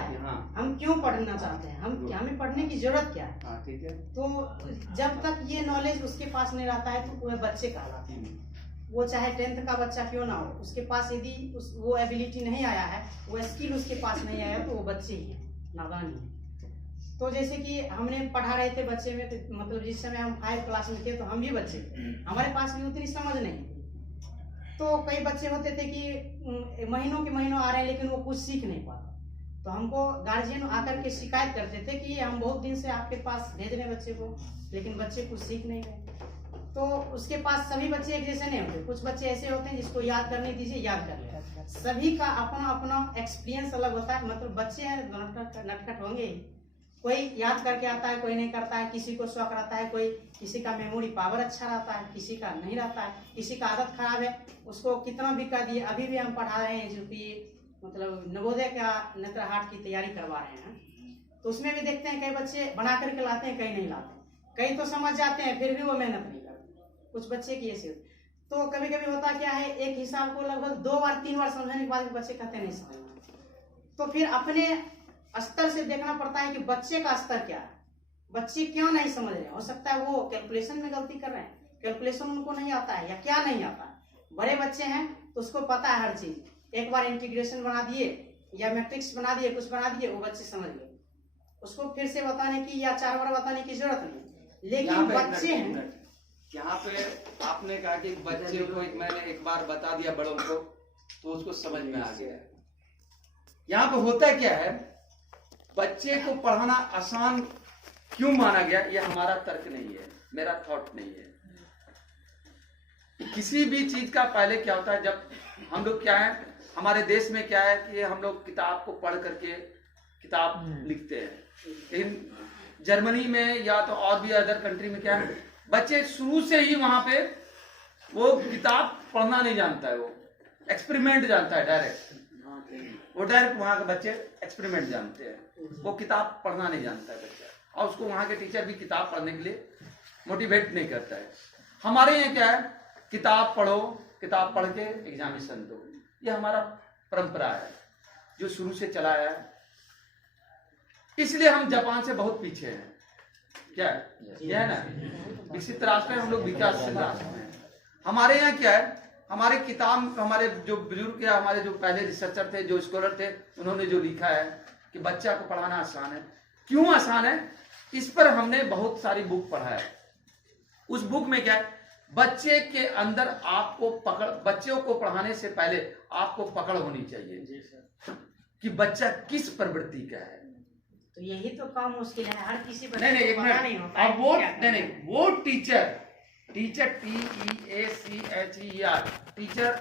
है, हाँ। हम क्यों पढ़ना चाहते हैं, हमें पढ़ने की जरूरत क्या है। हाँ, ठीक है। तो जब तक ये नॉलेज उसके पास नहीं रहता है तो वह बच्चे कहलाते हैं। वो चाहे 10th का बच्चा क्यों ना हो, उसके पास यदि वो एबिलिटी नहीं आया है, वो स्किल उसके पास नहीं आया, तो वो बच्चे ही हैं, नादान ही है। तो जैसे कि हमने पढ़ा रहे थे बच्चे में, तो मतलब जिस समय हम 5 क्लास में थे तो हम भी बच्चे थे, हमारे पास भी उतनी समझ नहीं थी। तो कई बच्चे होते थे कि महीनों के महीनों आ रहे हैं लेकिन वो कुछ सीख नहीं पाते। तो हमको गार्जियन आकर के शिकायत करते थे कि हम बहुत दिन से आपके पास भेज रहे बच्चे को, लेकिन बच्चे कुछ सीख नहीं रहे। तो उसके पास सभी बच्चे एक जैसे नहीं होते, कुछ बच्चे ऐसे होते हैं जिसको याद करने दीजिए याद कर लेगा। सभी का अपना अपना एक्सपीरियंस अलग होता है, मतलब बच्चे हैं नटखट होंगे ही। कोई याद करके आता है, कोई नहीं करता है, किसी को शौक रहता है, कोई किसी का मेमोरी पावर अच्छा रहता है, किसी का नहीं रहता है, किसी का आदत खराब है, उसको कितना भी कर दिए। अभी भी हम पढ़ा रहे हैं जो कि मतलब नवोदय का नेत्रहाट की तैयारी करवा रहे हैं, तो उसमें भी देखते हैं कई बच्चे बना करके लाते हैं, कई नहीं लाते, कई तो समझ जाते हैं फिर भी वो मेहनत नहीं करते, कुछ बच्चे की ऐसे होते। तो कभी कभी होता क्या है, एक हिसाब को लगभग 2 बार 3 बार समझाने के बाद भी बच्चे कहते नहीं समझना, तो फिर अपने स्तर से देखना पड़ता है कि बच्चे का स्तर क्या है, बच्चे क्यों नहीं समझ रहे। हो सकता है वो कैलकुलेशन में गलती कर रहे हैं, कैलकुलेशन उनको नहीं आता है या क्या नहीं आता है। बड़े बच्चे हैं तो उसको पता है हर चीज, एक बार इंटीग्रेशन बना दिए या मैट्रिक्स बना दिए, कुछ बना दिए, वो बच्चे समझ गए, उसको फिर से बताने की या 4 बार बताने की जरूरत नहीं। लेकिन बच्चे हैं, यहाँ पे आपने कहा कि बच्चे को मैंने एक बार बता दिया बड़ों को तो उसको समझ में आ गया। यहाँ पे होता क्या है, बच्चे को पढ़ाना आसान क्यों माना गया, ये हमारा तर्क नहीं है, मेरा थॉट नहीं है। किसी भी चीज का पहले क्या होता है, जब हम लोग क्या है, हमारे देश में क्या है कि हम लोग किताब को पढ़ करके किताब लिखते हैं। लेकिन जर्मनी में या तो और भी अदर कंट्री में क्या है, बच्चे शुरू से ही वहां पे वो किताब पढ़ना नहीं जानता है, वो एक्सपेरिमेंट जानता है डायरेक्ट। वो डायरेक्ट वहां के बच्चे एक्सपेरिमेंट जानते हैं, वो किताब पढ़ना नहीं जानता है बच्चा, और उसको वहां के टीचर भी किताब पढ़ने के लिए मोटिवेट नहीं करता है। हमारे यहाँ क्या है, किताब पढ़ो, किताब पढ़ के एग्जामिनेशन दो, ये हमारा परंपरा है जो शुरू से चला है। इसलिए हम जापान से बहुत पीछे हैं। क्या है, ये है ना, विकसित राष्ट्र है, हम लोग विकासशील राष्ट्र हैं। हमारे यहाँ क्या है, हमारे किताब, हमारे जो बुजुर्ग या हमारे जो पहले रिसर्चर थे, जो स्कॉलर थे, उन्होंने जो लिखा है कि बच्चा को पढ़ाना आसान है। क्यों आसान है, इस पर हमने बहुत सारी बुक पढ़ा है। उस बुक में क्या है, बच्चे के अंदर आपको पकड़, बच्चों को पढ़ाने से पहले आपको पकड़ होनी चाहिए कि बच्चा किस प्रवृत्ति का है। तो यही तो काम मुश्किल है, हर किसी बच्चे नहीं, को पता नहीं होता और है वो क्या करना है। वो टीचर TEACHER, टीचर,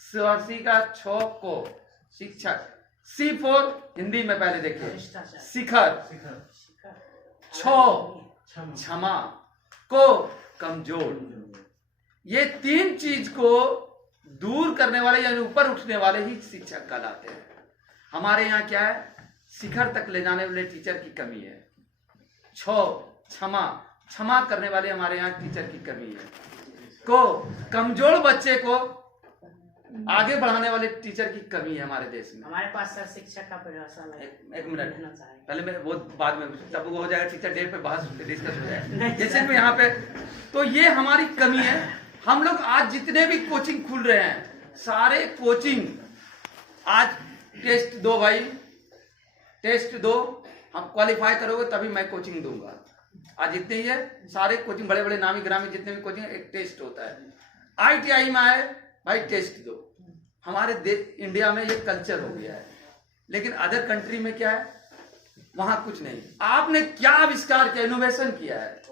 सरसी का छ को शिक्षक, C4 हिंदी में पहले देखिए, शिखर, क्षमा को कमजोर, ये 3 चीज को दूर करने वाले यानी ऊपर उठने वाले ही शिक्षक कहलाते हैं। हमारे यहाँ क्या है, शिखर तक ले जाने वाले टीचर की कमी है, क्षमा करने वाले हमारे यहाँ टीचर की कमी है, को कमजोर बच्चे को आगे बढ़ाने वाले टीचर की कमी है हमारे देश में। हमारे पास सर शिक्षक का प्रयोगशाला है। एक मिनट पहले मैं वो बाद में, तब वो हो जाएगा टीचर डे पे बात डिस्कस हो जाएगा, जैसे मैं यहाँ पे, तो ये हमारी कमी है। हम लोग आज जितने भी कोचिंग खुल रहे हैं, सारे कोचिंग आज टेस्ट दो भाई, टेस्ट दो, हम क्वालिफाई करोगे तभी मैं कोचिंग दूंगा। आज जितने ही है सारे कोचिंग, बड़े बड़े नामी ग्रामी जितने भी कोचिंग, एक टेस्ट होता है। ITI में आए भाई टेस्ट दो, हमारे इंडिया में ये कल्चर हो गया है। लेकिन अदर कंट्री में क्या है, वहां कुछ नहीं। आपने क्या आविष्कार किया, इनोवेशन किया है,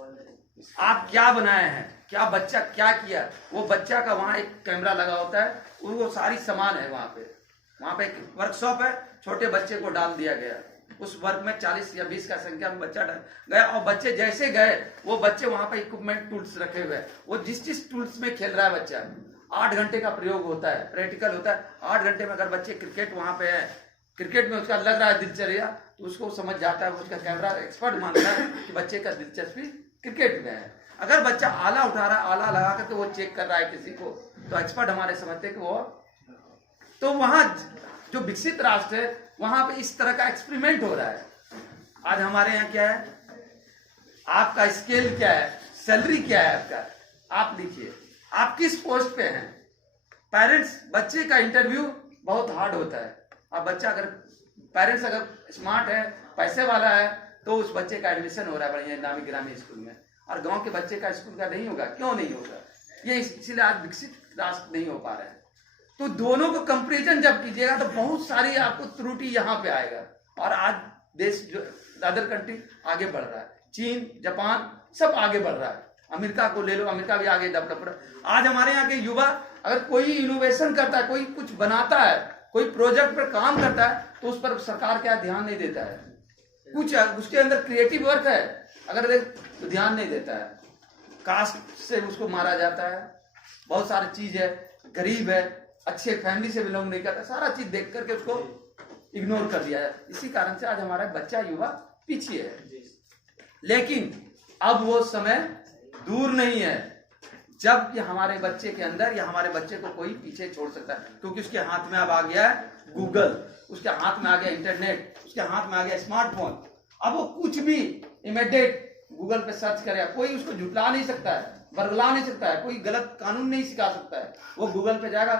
आप क्या बनाए हैं, क्या बच्चा क्या किया, वो बच्चा का वहां एक कैमरा लगा होता है, वो सारी सामान है वहां पे एक वर्कशॉप है, छोटे बच्चे को डाल दिया गया, उस वर्ग में 40 या 20 का संख्या में बच्चा गया, और बच्चे जैसे गए, वो बच्चे वहां पे इक्विपमेंट टूल्स रखे हुए हैं, वो जिस टूल्स में खेल रहा है बच्चा, 8 घंटे का प्रयोग होता है, प्रैक्टिकल होता है। 8 घंटे में अगर बच्चे क्रिकेट वहां पे है, क्रिकेट में उसका लग रहा है दिलचर्या, तो उसको समझ जाता है, उसका कैमरा एक्सपर्ट मानता है कि बच्चे का दिलचस्पी क्रिकेट में है। अगर बच्चा आला उठा रहा है, आला लगा करके वो चेक कर रहा है किसी को, तो एक्सपर्ट हमारे समझते हैं कि वो, तो वहां जो विकसित राष्ट्र है वहां पे इस तरह का एक्सपेरिमेंट हो रहा है। आज हमारे यहाँ क्या है, आपका स्केल क्या है, सैलरी क्या है आपका, आप लिखिए आप किस पोस्ट पे हैं। पेरेंट्स, बच्चे का इंटरव्यू बहुत हार्ड होता है। अब बच्चा अगर, पेरेंट्स अगर स्मार्ट है, पैसे वाला है, तो उस बच्चे का एडमिशन हो रहा है बढ़िया नामी गिरामी स्कूल में, और गांव के बच्चे का स्कूल का नहीं होगा। क्यों नहीं होगा? ये इसलिए आज विकसित राष्ट्र नहीं हो पा रहे हैं। तो दोनों को कंपेरिजन जब कीजिएगा तो बहुत सारी आपको त्रुटि यहाँ पे आएगा। और आज देश जो अदर कंट्री आगे बढ़ रहा है, चीन, जापान सब आगे बढ़ रहा है। अमेरिका को ले लो, अमेरिका भी आगे डेवलप हो रहा है। आज हमारे यहाँ के युवा अगर कोई इनोवेशन करता है, कोई कुछ बनाता है, कोई प्रोजेक्ट पर काम करता है, तो उस पर सरकार क्या ध्यान नहीं देता है। कुछ उसके अंदर क्रिएटिव वर्क है, अगर तो ध्यान नहीं देता है। कास्ट से उसको मारा जाता है, बहुत सारी चीज है, गरीब है, अच्छे फैमिली से बिलोंग नहीं करता, सारा चीज देख करके उसको इग्नोर कर दिया है। इसी कारण से आज हमारा बच्चा युवा पीछे है। लेकिन अब वो समय दूर नहीं है जब कि हमारे बच्चे के अंदर या हमारे बच्चे को कोई पीछे छोड़ सकता है, क्योंकि उसके हाथ में अब आ गया है गूगल, उसके हाथ में आ गया इंटरनेट, उसके हाथ में आ गया स्मार्टफोन। अब वो कुछ भी इमीडिएट गूगल पे सर्च करेगा, कोई उसको झुटला नहीं सकता है, बरगला नहीं सकता है, कोई गलत कानून नहीं सिखा सकता है। वो गूगल पे जाएगा,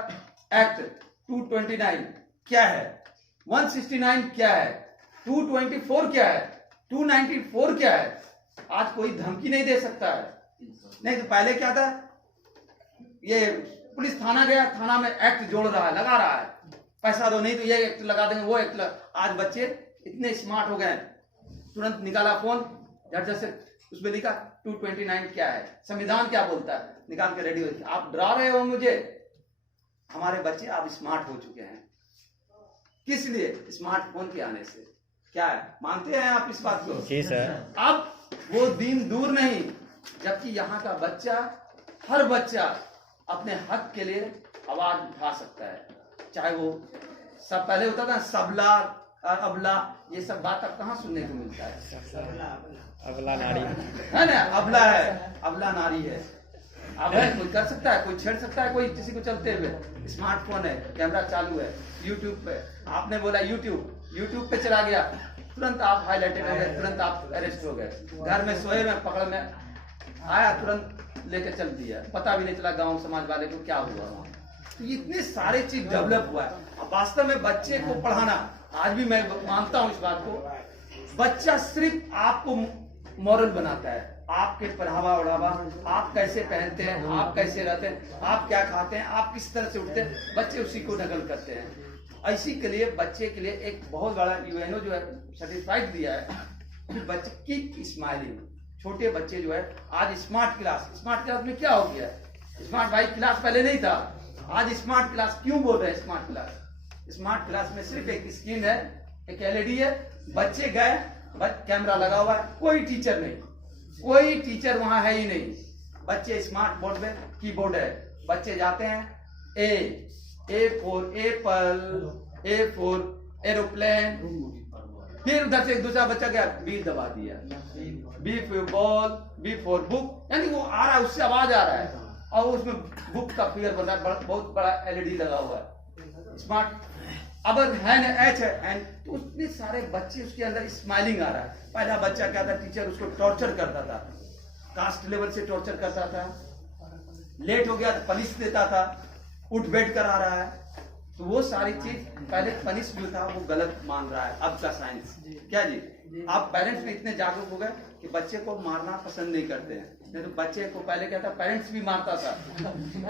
एक्ट 229 क्या है, 169 क्या है, 224 क्या है, 294 क्या है। आज कोई धमकी नहीं दे सकता है। नहीं तो पहले क्या था, ये पुलिस थाना गया, थाना में एक्ट जोड़ रहा है, लगा रहा है, पैसा दो नहीं तो ये एक्ट लगा देंगे, वो एक्ट आज बच्चे इतने स्मार्ट हो गए, तुरंत निकाला फोन, झट से उसमें लिखा 229 क्या है, संविधान क्या बोलता है, निकाल के रेडी हो। आप डरा रहे हो मुझे? हमारे बच्चे अब स्मार्ट हो चुके हैं। किस लिए? स्मार्टफोन के आने से। क्या है, मानते हैं आप इस बात को? जी सर। अब वो दिन दूर नहीं जबकि यहाँ का बच्चा, हर बच्चा अपने हक के लिए आवाज उठा सकता है। चाहे वो सब पहले होता था सबला अबला, ये सब बात अब कहाँ सुनने को मिलता है? अबला नारी है ना, अबला है, अबला नारी है। अब है, कोई कर सकता है, कोई छेड़ सकता है, कोई किसी को चलते हुए। स्मार्टफोन है, कैमरा चालू है, यूट्यूब पे आपने बोला यूट्यूब पे चला गया, तुरंत आप हाईलाइटेड हो गए, तुरंत आप अरेस्ट हो गए। घर में सोए में पकड़ में आया, तुरंत लेके चल दिया, पता भी नहीं चला गांव समाज वाले को क्या हुआ। तो इतने सारे चीज डेवलप हुआ है। वास्तव में बच्चे को पढ़ाना, आज भी मैं मानता हूँ इस बात को, बच्चा सिर्फ आपको मॉरल बनाता है। आपके पहनावा ओढ़ावा, आप कैसे पहनते हैं, आप कैसे रहते हैं, आप क्या खाते हैं, आप किस तरह से उठते हैं, बच्चे उसी को नकल करते हैं। इसी के लिए बच्चे के लिए एक बहुत बड़ा यूएनओ जो है सर्टिफाइड दिया है कि बच्चे की स्माइलिंग, छोटे बच्चे जो है आज स्मार्ट क्लास में क्या हो गया? स्मार्ट भाई क्लास पहले नहीं था, आज स्मार्ट क्लास क्यों बोल रहे हैं? स्मार्ट क्लास में सिर्फ एक स्क्रीन है, एक एलईडी है, बच्चे गए, कैमरा लगा हुआ है, कोई टीचर नहीं, कोई टीचर वहां है ही नहीं। बच्चे स्मार्ट बोर्ड में कीबोर्ड है, बच्चे जाते हैं A for Apple, A for aeroplane, फिर उधर से एक दूसरा बच्चा गया, बी दबा दिया, B for ball, B for book, यानी वो आ रहा है, उससे आवाज आ रहा है और उसमें बुक का फिगर बन रहा है, बहुत बड़ा एलईडी लगा हुआ है। स्मार्ट अब है ना, एच है एंड, तो उतने सारे बच्चे उसके अंदर स्माइलिंग आ रहा है। पहला बच्चा क्या था, टीचर उसको टॉर्चर करता था, कास्ट लेवल से टॉर्चर करता था, लेट हो गया तो पनिश देता था, उठ बैठ कर आ रहा है। तो वो सारी चीज पहले पनिश जो था वो गलत मान रहा है अब का साइंस। क्या जी, आप पेरेंट्स भी इतने जागरूक हो गए कि बच्चे को मारना पसंद नहीं करते हैं। नहीं तो बच्चे को पहले क्या था, पेरेंट्स भी मारता था,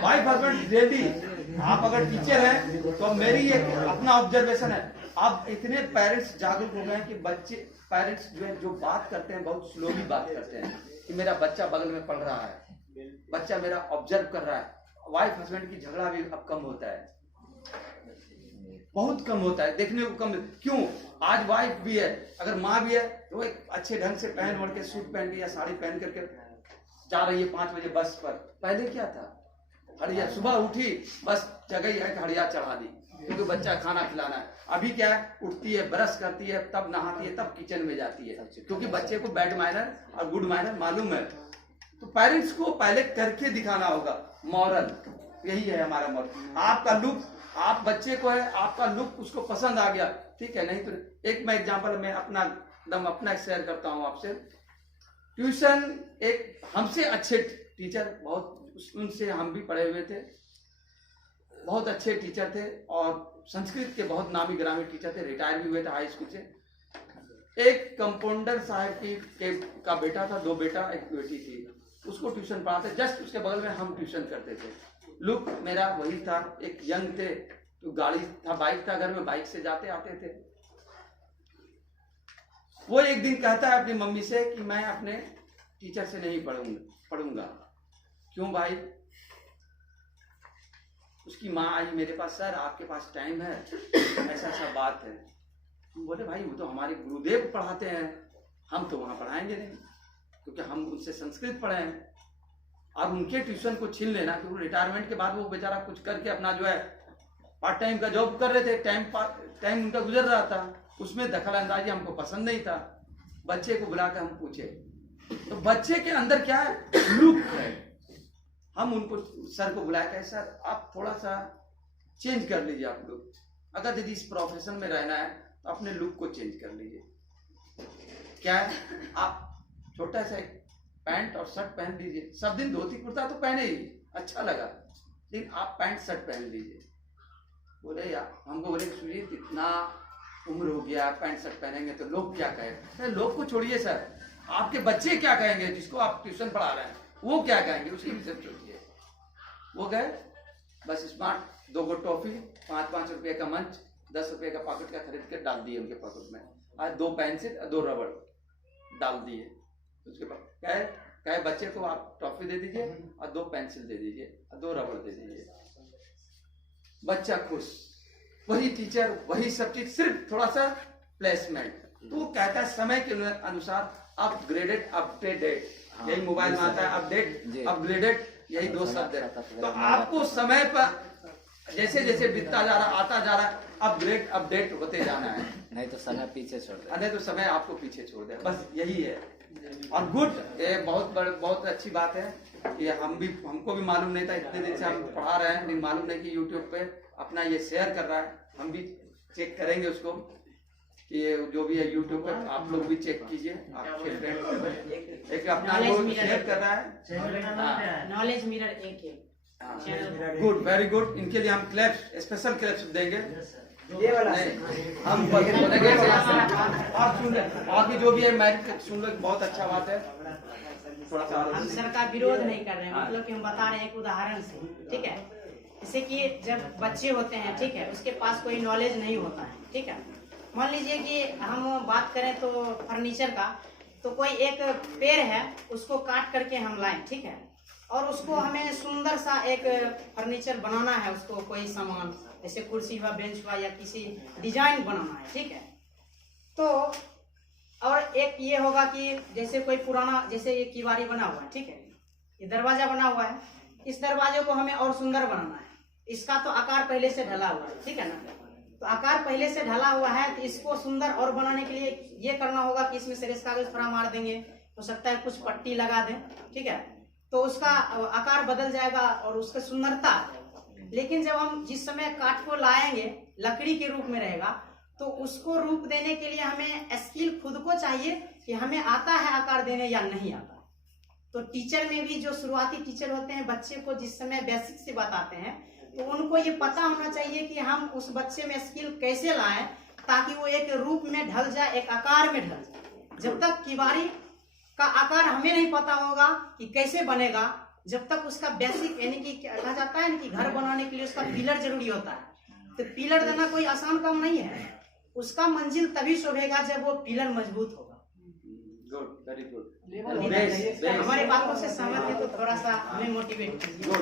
वाइफ हस्बैंड डेली। आप अगर टीचर हैं तो मेरी ये अपना ऑब्जर्वेशन है, अब इतने पेरेंट्स जागरूक हो गए कि बच्चे, पेरेंट्स जो है जो बात करते हैं बहुत स्लोली बात करते हैं कि मेरा बच्चा बगल में पढ़ रहा है, बच्चा मेरा ऑब्जर्व कर रहा है। वाइफ हस्बैंड की झगड़ा भी अब कम होता है, बहुत कम होता है, देखने को कम। क्यों? आज वाइफ भी है, अगर माँ भी है तो एक अच्छे ढंग से पहन ओढ़ के, सूट पहन के या साड़ी पहन करके जा रही है 5 बजे बस पर। पहले क्या था, हड़िया, सुबह उठी बस जगह है हड़िया चढ़ा दी क्योंकि बच्चा खाना खिलाना है। अभी क्या है, उठती है, ब्रश करती है, तब नहाती है, तब किचन में जाती है, क्योंकि बच्चे को बैड मैनर और गुड मैनर मालूम है। तो पेरेंट्स को पहले करके दिखाना होगा मॉरल। यही है हमारा मोटो। आपका लुक, आप बच्चे को है, आपका लुक उसको पसंद आ गया, ठीक है, नहीं तो एक मैं एग्जांपल मैं अपना शेयर करता हूँ आपसे। ट्यूशन एक हमसे अच्छे टीचर, बहुत उनसे हम भी पढ़े हुए थे, बहुत अच्छे टीचर थे और संस्कृत के बहुत नामी ग्रामी टीचर थे, रिटायर भी हुए थे हाई स्कूल से। एक कंपाउंडर साहब का बेटा था, 2 बेटा 1 बेटी थी, उसको ट्यूशन पढ़ाते, जस्ट उसके बगल में हम ट्यूशन करते थे। लुक मेरा वही था, एक यंग थे, तो गाड़ी था, बाइक था घर में, बाइक से जाते आते थे। वो एक दिन कहता है अपनी मम्मी से कि मैं अपने टीचर से नहीं पढ़ूंगा। क्यों भाई? उसकी माँ आई मेरे पास, सर आपके पास टाइम है, ऐसा ऐसा बात है। बोले भाई वो तो हमारे गुरुदेव पढ़ाते हैं, हम तो वहां पढ़ाएंगे नहीं, क्योंकि हम उनसे संस्कृत पढ़े हैं। और उनके ट्यूशन को छीन लेना, क्योंकि रिटायरमेंट के बाद वो बेचारा कुछ करके अपना जो है पार्ट टाइम का जॉब कर रहे थे, टाइम उनका गुजर रहा था, उसमें दखल अंदाजी हमको पसंद नहीं था। बच्चे को बुलाकर हम पूछे, तो बच्चे के अंदर क्या है, लुक है। हम उनको सर को बुलाया कहे सर आप थोड़ा सा चेंज कर लीजिए, आप लोग अगर यदि इस प्रोफेशन में रहना है तो अपने लुक को चेंज कर लीजिए। क्या है, आप छोटा सा एक पैंट और शर्ट पहन लीजिए, सब दिन धोती कुर्ता तो पहने ही, अच्छा लगा, लेकिन आप पैंट शर्ट पहन लीजिए। बोले यार, हमको बोले सुनिए कितना उम्र हो गया, पैंट शर्ट पहनेंगे तो लोग क्या कहेंगे? लोग को छोड़िए सर, आपके बच्चे क्या कहेंगे, जिसको आप ट्यूशन पढ़ा रहे हैं वो क्या कहेंगे, उसकी भी सब सोचिए। वो गए, बस स्मार्ट 2 टॉफी, 5-5 रुपए का मंच, 10 रुपए का पॉकेट का खरीद कर डाल दिए उनके पॉकेट में, आज 2 पेंसिल 2 रबड़ डाल दिए। उसके बाद कहे बच्चे को आप टॉफी दे दीजिए और 2 पेंसिल दे दीजिए और 2 रबड़ दे दीजिए, बच्चा खुश। वही टीचर वही सब चीज, सिर्फ थोड़ा सा प्लेसमेंट। तो वो कहता है समय के अनुसार अपग्रेडेड अपडेटेड, यही मोबाइल में आता है, अपडेट अपग्रेडेड, यही 2 शब्द है। तो आपको समय पर जैसे जैसे बीतता जा रहा, आता जा रहा, अपग्रेड अपडेट होते जाना है, नहीं तो समय पीछे छोड़ दे, नहीं तो समय आपको पीछे छोड़ दे, बस यही है। और गुड, ये बहुत अच्छी बात है कि हमको भी मालूम नहीं था, इतने दिन से हम पढ़ा रहे हैं, लेकिन मालूम नहीं कि यूट्यूब पे अपना ये शेयर कर रहा है। हम भी चेक करेंगे उसको कि ये जो भी है यूट्यूब पे, आप लोग भी चेक कीजिए, आपके फ्रेंड एक अपना लोग शेयर कर रहा है, नॉलेज मिरर एक गुड, वेरी गुड। इनके लिए हम क्लैप्स, स्पेशल क्लैप्स देंगे, हम बोलेंगे आप सुन लें, बाकी जो भी है मैं सुन लो, बहुत अच्छा बात है। थोड़ा सा हम सर का विरोध नहीं कर रहे हैं, मतलब कि हम बता रहे हैं एक उदाहरण से, ठीक है। जैसे कि जब बच्चे होते हैं, ठीक है, उसके पास कोई नॉलेज नहीं होता है, ठीक है। मान लीजिए कि हम बात करें तो फर्नीचर का, तो कोई एक पेड़ है उसको काट करके हम लाएं, ठीक है, और उसको हमें सुंदर सा एक फर्नीचर बनाना है, उसको कोई सामान जैसे कुर्सी हुआ, बेंच हुआ, या किसी डिजाइन बनाना है, ठीक है। तो और एक ये होगा कि जैसे कोई पुराना, जैसे ये किवारी बना हुआ है, ठीक है, ये दरवाजा बना हुआ है, इस दरवाजे को हमें और सुंदर बनाना है। इसका तो आकार पहले से ढला हुआ है, ठीक है ना, तो आकार पहले से ढला हुआ है, तो इसको सुंदर और बनाने के लिए ये करना होगा कि इसमें सरेस कागज थोड़ा मार देंगे, हो सकता है कुछ पट्टी लगा दें, ठीक है, तो उसका आकार बदल जाएगा और उसका सुंदरता आ जाएगा। लेकिन जब हम जिस समय काठ को लाएंगे, लकड़ी के रूप में रहेगा, तो उसको रूप देने के लिए हमें स्किल खुद को चाहिए कि हमें आता है आकार देने या नहीं आता। तो टीचर में भी जो शुरुआती टीचर होते हैं, बच्चे को जिस समय बेसिक से बताते हैं, तो उनको ये पता होना चाहिए कि हम उस बच्चे में स्किल कैसे लाएं ताकि वो एक रूप में ढल जाए, एक आकार में ढल जाए। जब तक किवारी का आकार हमें नहीं पता होगा कि कैसे बनेगा, जब तक उसका बेसिक, यानी कि कहा जाता है ना कि घर बनाने के लिए उसका पिलर जरूरी होता है, तो पिलर देना कोई आसान काम नहीं है। उसका मंजिल तभी शोभेगा जब वो पिलर मजबूत होगा। Good, very good. हमारी बातों से सहमत है तो थोड़ा सा हमें मोटिवेट कीजिए।